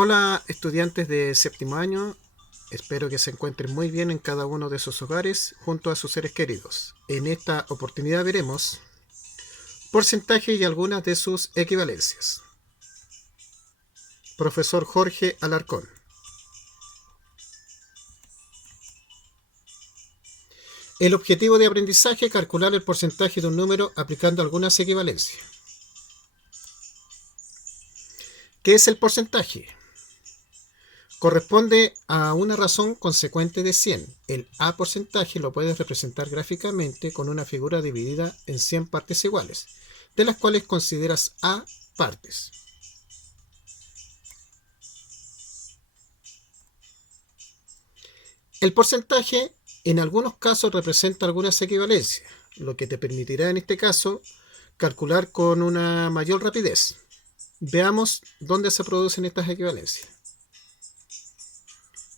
Hola estudiantes de séptimo año, espero que se encuentren muy bien en cada uno de sus hogares junto a sus seres queridos. En esta oportunidad veremos porcentaje y algunas de sus equivalencias. Profesor Jorge Alarcón. El objetivo de aprendizaje es calcular el porcentaje de un número aplicando algunas equivalencias. ¿Qué es el porcentaje? Corresponde a una razón consecuente de 100. El A porcentaje lo puedes representar gráficamente con una figura dividida en 100 partes iguales, de las cuales consideras A partes. El porcentaje en algunos casos representa algunas equivalencias, lo que te permitirá en este caso calcular con una mayor rapidez. Veamos dónde se producen estas equivalencias.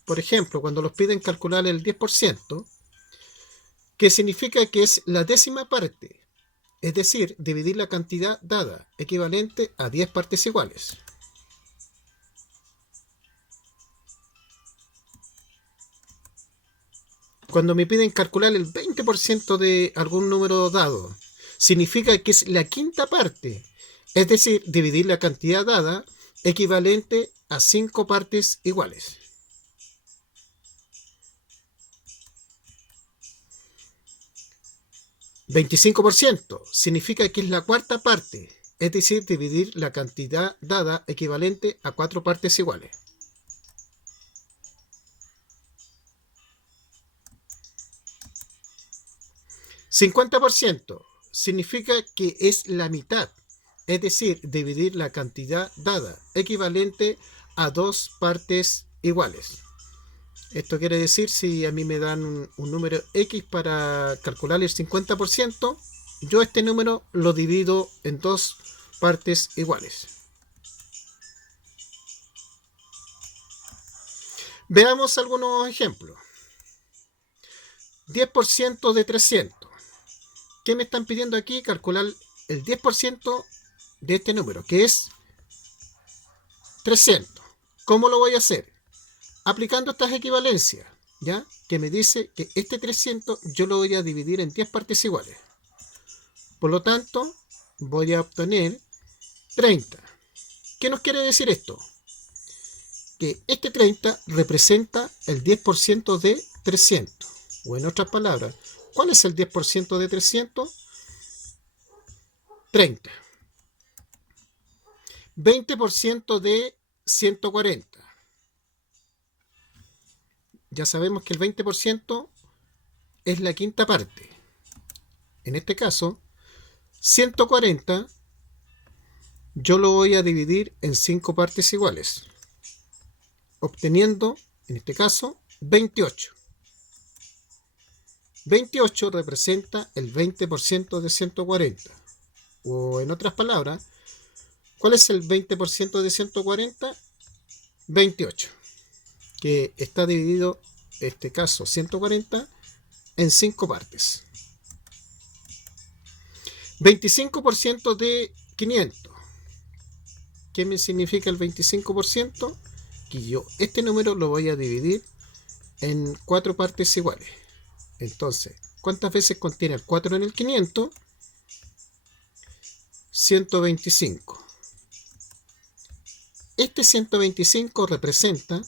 Por ejemplo, cuando nos piden calcular el 10%, que significa que es la décima parte, es decir, dividir la cantidad dada, equivalente a 10 partes iguales. Cuando me piden calcular el 20% de algún número dado, significa que es la quinta parte, es decir, dividir la cantidad dada, equivalente a 5 partes iguales. $25 significa que es la cuarta parte, es decir, dividir la cantidad dada equivalente a 4 partes iguales. $50 significa que es la mitad, es decir, dividir la cantidad dada equivalente a 2 partes iguales. Esto quiere decir, si a mí me dan un número X para calcular el 50%, yo este número lo divido en 2 partes iguales. Veamos algunos ejemplos. 10% de 300. ¿Qué me están pidiendo aquí? Calcular el 10% de este número, que es 300. ¿Cómo lo voy a hacer? Aplicando estas equivalencias, ¿ya? Que me dice que este 300 yo lo voy a dividir en 10 partes iguales. Por lo tanto, voy a obtener 30. ¿Qué nos quiere decir esto? Que este 30 representa el 10% de 300. O en otras palabras, ¿cuál es el 10% de 300? 30. 20% de 140. Ya sabemos que el 20% es la quinta parte. En este caso, 140 yo lo voy a dividir en 5 partes iguales, obteniendo, en este caso, 28. 28 representa el 20% de 140. O en otras palabras, ¿cuál es el 20% de 140? 28, que está dividido, en este caso 140, en 5 partes. 25% de 500. ¿Qué me significa el 25%? Que yo este número lo voy a dividir en 4 partes iguales. Entonces, ¿cuántas veces contiene el 4 en el 500? 125. Este 125 representa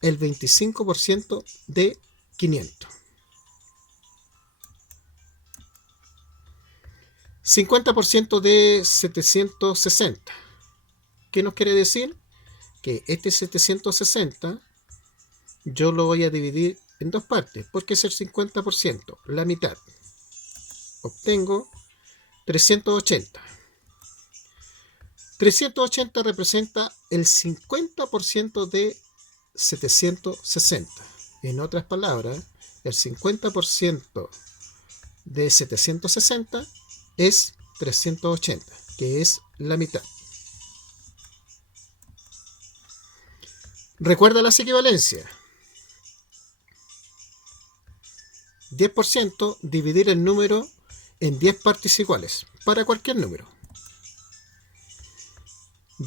el 25% de 500. 50% de 760. ¿Qué nos quiere decir? Que este 760 yo lo voy a dividir en 2 partes, porque es el 50%, la mitad. Obtengo 380. 380 representa el 50% de 760. En otras palabras, el 50% de 760 es 380, que es la mitad. Recuerda las equivalencias. 10% dividir el número en 10 partes iguales, para cualquier número.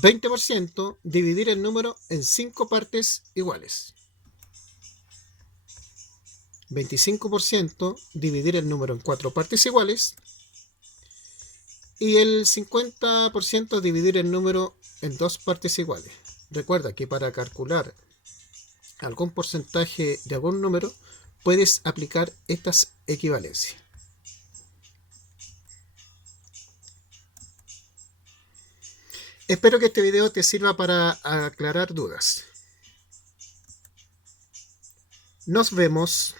20% dividir el número en 5 partes iguales. 25% dividir el número en 4 partes iguales. Y el 50% dividir el número en 2 partes iguales. Recuerda que para calcular algún porcentaje de algún número, puedes aplicar estas equivalencias. Espero que este video te sirva para aclarar dudas. Nos vemos.